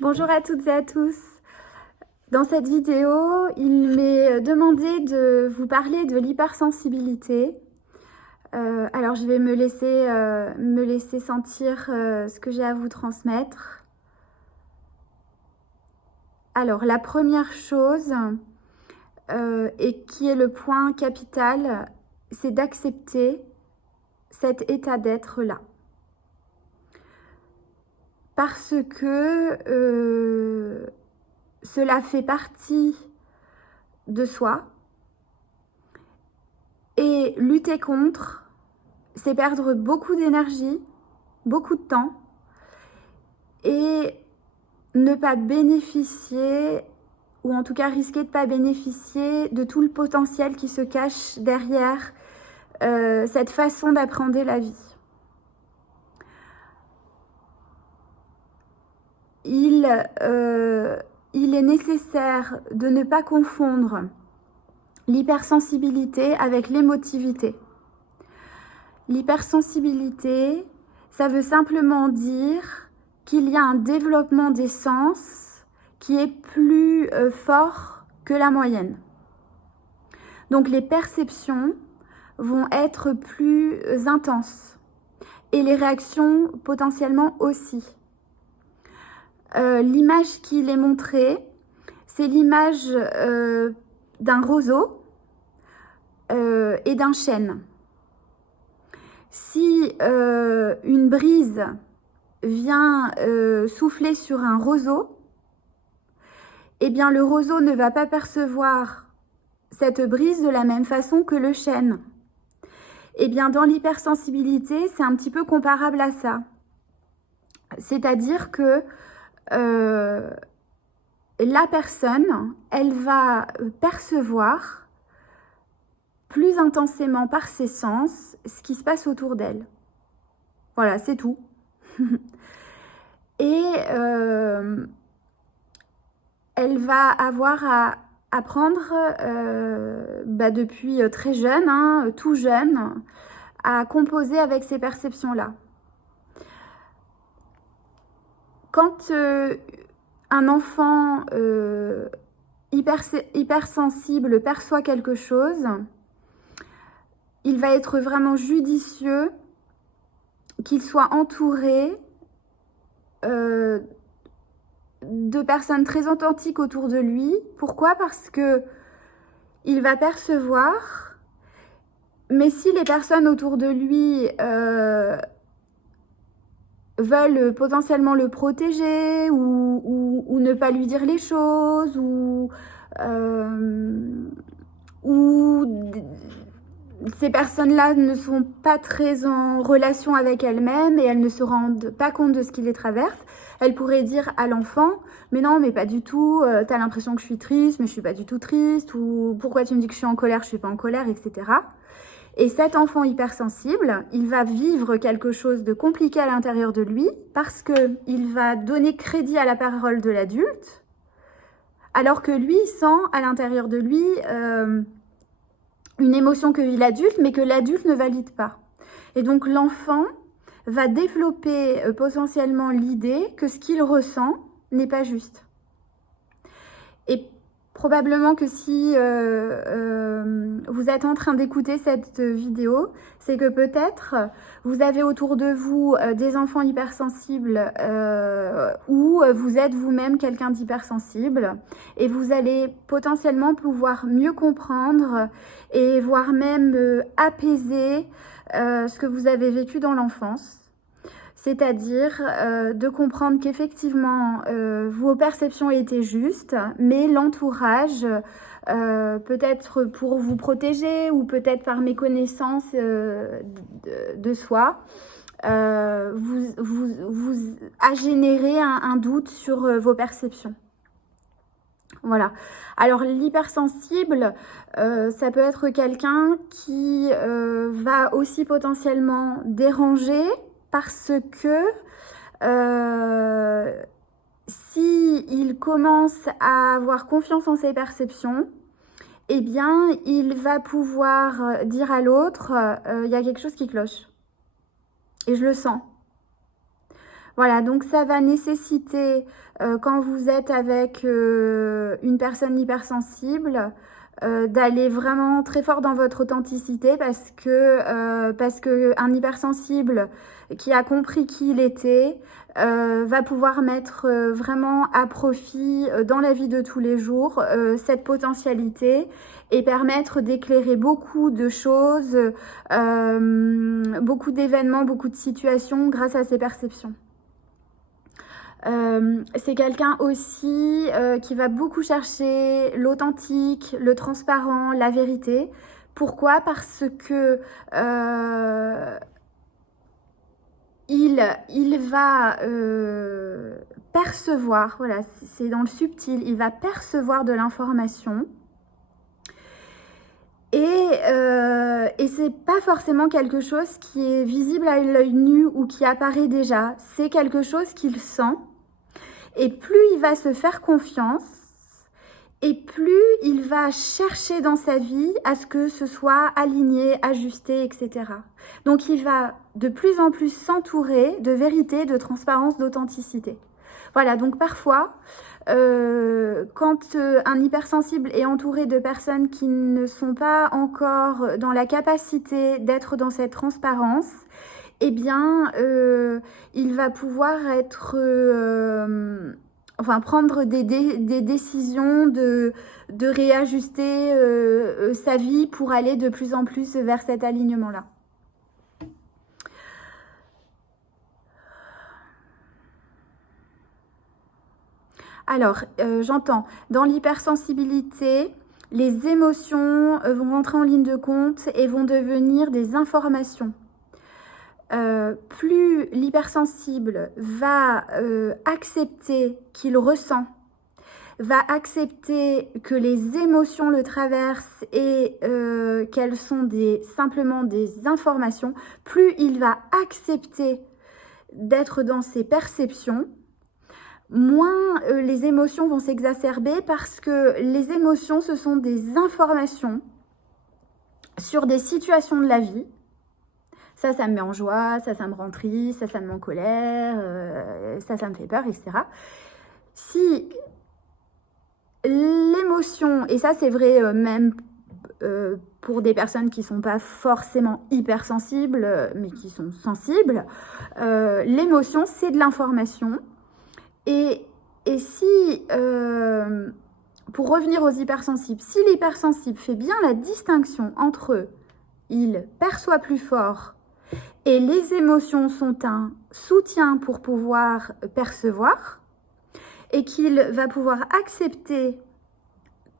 Bonjour à toutes et à tous. Dans cette vidéo, il m'est demandé de vous parler de l'hypersensibilité. Alors je vais me laisser sentir ce que j'ai à vous transmettre. Alors la première chose, et qui est le point capital, c'est d'accepter cet état d'être là. Parce que cela fait partie de soi. Et lutter contre, c'est perdre beaucoup d'énergie, beaucoup de temps, et ne pas bénéficier, ou en tout cas risquer de ne pas bénéficier de tout le potentiel qui se cache derrière cette façon d'appréhender la vie. Il est nécessaire de ne pas confondre l'hypersensibilité avec l'émotivité. L'hypersensibilité, ça veut simplement dire qu'il y a un développement des sens qui est plus fort que la moyenne. Donc les perceptions vont être plus intenses et les réactions potentiellement aussi. L'image qu'il est montrée, c'est l'image d'un roseau et d'un chêne. Si une brise vient souffler sur un roseau, eh bien le roseau ne va pas percevoir cette brise de la même façon que le chêne. Eh bien dans l'hypersensibilité, c'est un petit peu comparable à ça. C'est-à-dire que la personne, elle va percevoir plus intensément par ses sens ce qui se passe autour d'elle. Voilà, c'est tout. Et elle va avoir à apprendre depuis très jeune, tout jeune, à composer avec ces perceptions-là. Quand un enfant hypersensible perçoit quelque chose, il va être vraiment judicieux qu'il soit entouré de personnes très authentiques autour de lui. Pourquoi ? Parce que il va percevoir, mais si les personnes autour de lui veulent potentiellement le protéger ou ne pas lui dire les choses ou ces personnes-là ne sont pas très en relation avec elles-mêmes et elles ne se rendent pas compte de ce qui les traverse, elles pourraient dire à l'enfant « mais non, mais pas du tout, t'as l'impression que je suis triste, mais je suis pas du tout triste » ou « pourquoi tu me dis que je suis en colère, je suis pas en colère », etc. Et cet enfant hypersensible, il va vivre quelque chose de compliqué à l'intérieur de lui parce qu'il va donner crédit à la parole de l'adulte, alors que lui sent à l'intérieur de lui une émotion que vit l'adulte, mais que l'adulte ne valide pas. Et donc l'enfant va développer potentiellement l'idée que ce qu'il ressent n'est pas juste. Et probablement que si vous êtes en train d'écouter cette vidéo, c'est que peut-être vous avez autour de vous des enfants hypersensibles ou vous êtes vous-même quelqu'un d'hypersensible et vous allez potentiellement pouvoir mieux comprendre et voire même apaiser ce que vous avez vécu dans l'enfance. C'est-à-dire de comprendre qu'effectivement vos perceptions étaient justes, mais l'entourage, peut-être pour vous protéger ou peut-être par méconnaissance de soi, vous a généré un doute sur vos perceptions. Voilà. Alors l'hypersensible, ça peut être quelqu'un qui va aussi potentiellement déranger parce que s'il commence à avoir confiance en ses perceptions, eh bien, il va pouvoir dire à l'autre, il y a quelque chose qui cloche. Et je le sens. Voilà, donc ça va nécessiter, quand vous êtes avec une personne hypersensible, d'aller vraiment très fort dans votre authenticité parce que un hypersensible qui a compris qui il était va pouvoir mettre vraiment à profit dans la vie de tous les jours cette potentialité et permettre d'éclairer beaucoup de choses, beaucoup d'événements, beaucoup de situations grâce à ses perceptions. C'est quelqu'un aussi qui va beaucoup chercher l'authentique, le transparent, la vérité. Pourquoi? Parce que il va percevoir, voilà, c'est dans le subtil, il va percevoir de l'information. Et c'est pas forcément quelque chose qui est visible à l'œil nu ou qui apparaît déjà. C'est quelque chose qu'il sent. Et plus il va se faire confiance, et plus il va chercher dans sa vie à ce que ce soit aligné, ajusté, etc. Donc il va de plus en plus s'entourer de vérité, de transparence, d'authenticité. Voilà, donc parfois, quand un hypersensible est entouré de personnes qui ne sont pas encore dans la capacité d'être dans cette transparence, eh bien, il va pouvoir être, prendre des décisions de réajuster sa vie pour aller de plus en plus vers cet alignement-là. Alors, j'entends, dans l'hypersensibilité, les émotions vont rentrer en ligne de compte et vont devenir des informations. Plus l'hypersensible va accepter qu'il ressent, va accepter que les émotions le traversent et qu'elles sont simplement des informations, plus il va accepter d'être dans ses perceptions, moins les émotions vont s'exacerber parce que les émotions, ce sont des informations sur des situations de la vie. Ça me met en joie, ça me rend triste, ça me met en colère, ça me fait peur, etc. Si l'émotion, et ça c'est vrai même pour des personnes qui ne sont pas forcément hypersensibles, mais qui sont sensibles, l'émotion c'est de l'information. Et si, pour revenir aux hypersensibles, si l'hypersensible fait bien la distinction entre il perçoit plus fort et les émotions sont un soutien pour pouvoir percevoir, et qu'il va pouvoir accepter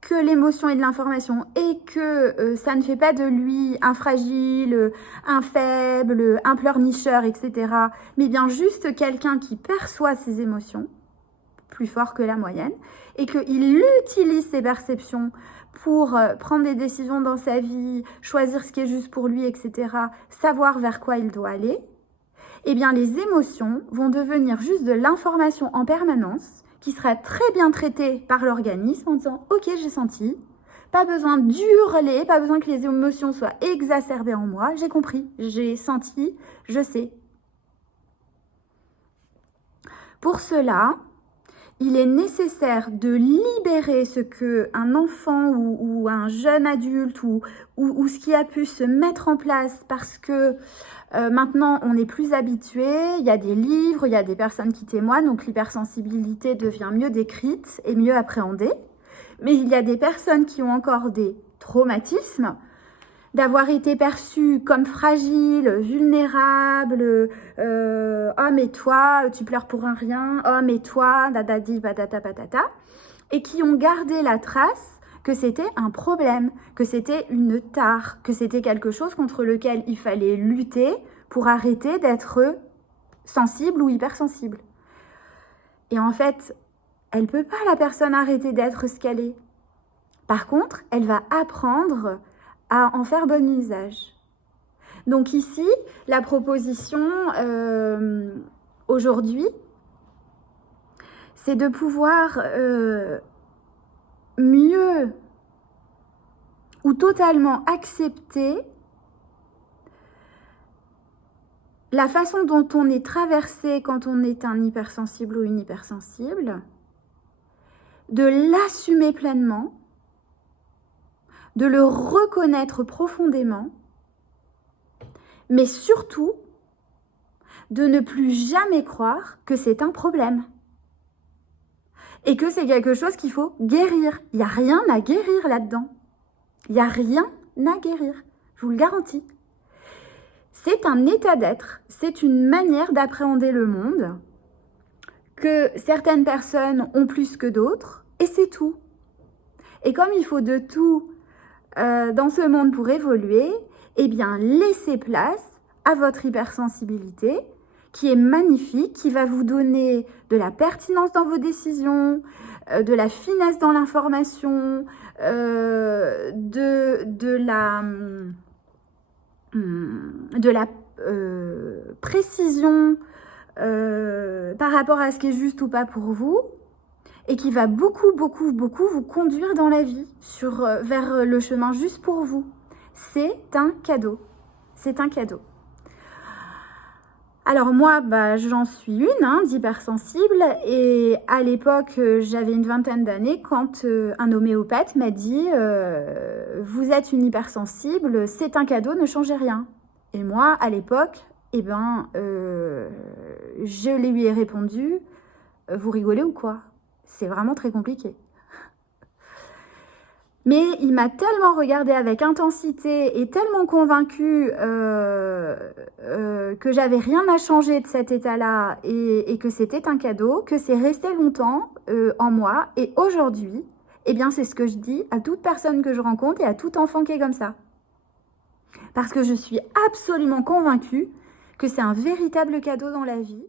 que l'émotion est de l'information et que ça ne fait pas de lui un fragile, un faible, un pleurnicheur, etc. Mais bien juste quelqu'un qui perçoit ses émotions plus fort que la moyenne et qu'il utilise ses perceptions pour prendre des décisions dans sa vie, choisir ce qui est juste pour lui, etc., savoir vers quoi il doit aller, eh bien les émotions vont devenir juste de l'information en permanence qui sera très bien traitée par l'organisme en disant « Ok, j'ai senti, pas besoin d'hurler, pas besoin que les émotions soient exacerbées en moi, j'ai compris, j'ai senti, je sais. » Pour cela, il est nécessaire de libérer ce qu'un enfant ou un jeune adulte ou ce qui a pu se mettre en place parce que maintenant on est plus habitué, il y a des livres, il y a des personnes qui témoignent, donc l'hypersensibilité devient mieux décrite et mieux appréhendée. Mais il y a des personnes qui ont encore des traumatismes, d'avoir été perçu comme fragile, vulnérable, oh mais toi, tu pleures pour un rien, oh mais toi, dadadi, patata, patata, et qui ont gardé la trace que c'était un problème, que c'était une tare, que c'était quelque chose contre lequel il fallait lutter pour arrêter d'être sensible ou hypersensible. Et en fait, elle ne peut pas, la personne, arrêter d'être ce qu'elle est. Par contre, elle va apprendre à en faire bon usage. Donc ici, la proposition aujourd'hui, c'est de pouvoir mieux ou totalement accepter la façon dont on est traversé quand on est un hypersensible ou une hypersensible, de l'assumer pleinement, de le reconnaître profondément, mais surtout de ne plus jamais croire que c'est un problème et que c'est quelque chose qu'il faut guérir. Il n'y a rien à guérir là-dedans. Il n'y a rien à guérir, je vous le garantis. C'est un état d'être, c'est une manière d'appréhender le monde que certaines personnes ont plus que d'autres, et c'est tout. Et comme il faut de tout dans ce monde pour évoluer, eh bien laissez place à votre hypersensibilité, qui est magnifique, qui va vous donner de la pertinence dans vos décisions, de la finesse dans l'information, de la précision par rapport à ce qui est juste ou pas pour vous, et qui va beaucoup vous conduire dans la vie vers le chemin juste pour vous. C'est un cadeau. C'est un cadeau. Alors moi, j'en suis une d'hypersensible, et à l'époque, j'avais une vingtaine d'années quand un homéopathe m'a dit « Vous êtes une hypersensible, c'est un cadeau, ne changez rien ». Et moi, à l'époque, je lui ai répondu « Vous rigolez ou quoi ? C'est vraiment très compliqué ». Mais il m'a tellement regardé avec intensité et tellement convaincu que j'avais rien à changer de cet état-là et que c'était un cadeau, que c'est resté longtemps en moi. Et aujourd'hui, eh bien, c'est ce que je dis à toute personne que je rencontre et à tout enfant qui est comme ça. Parce que je suis absolument convaincue que c'est un véritable cadeau dans la vie.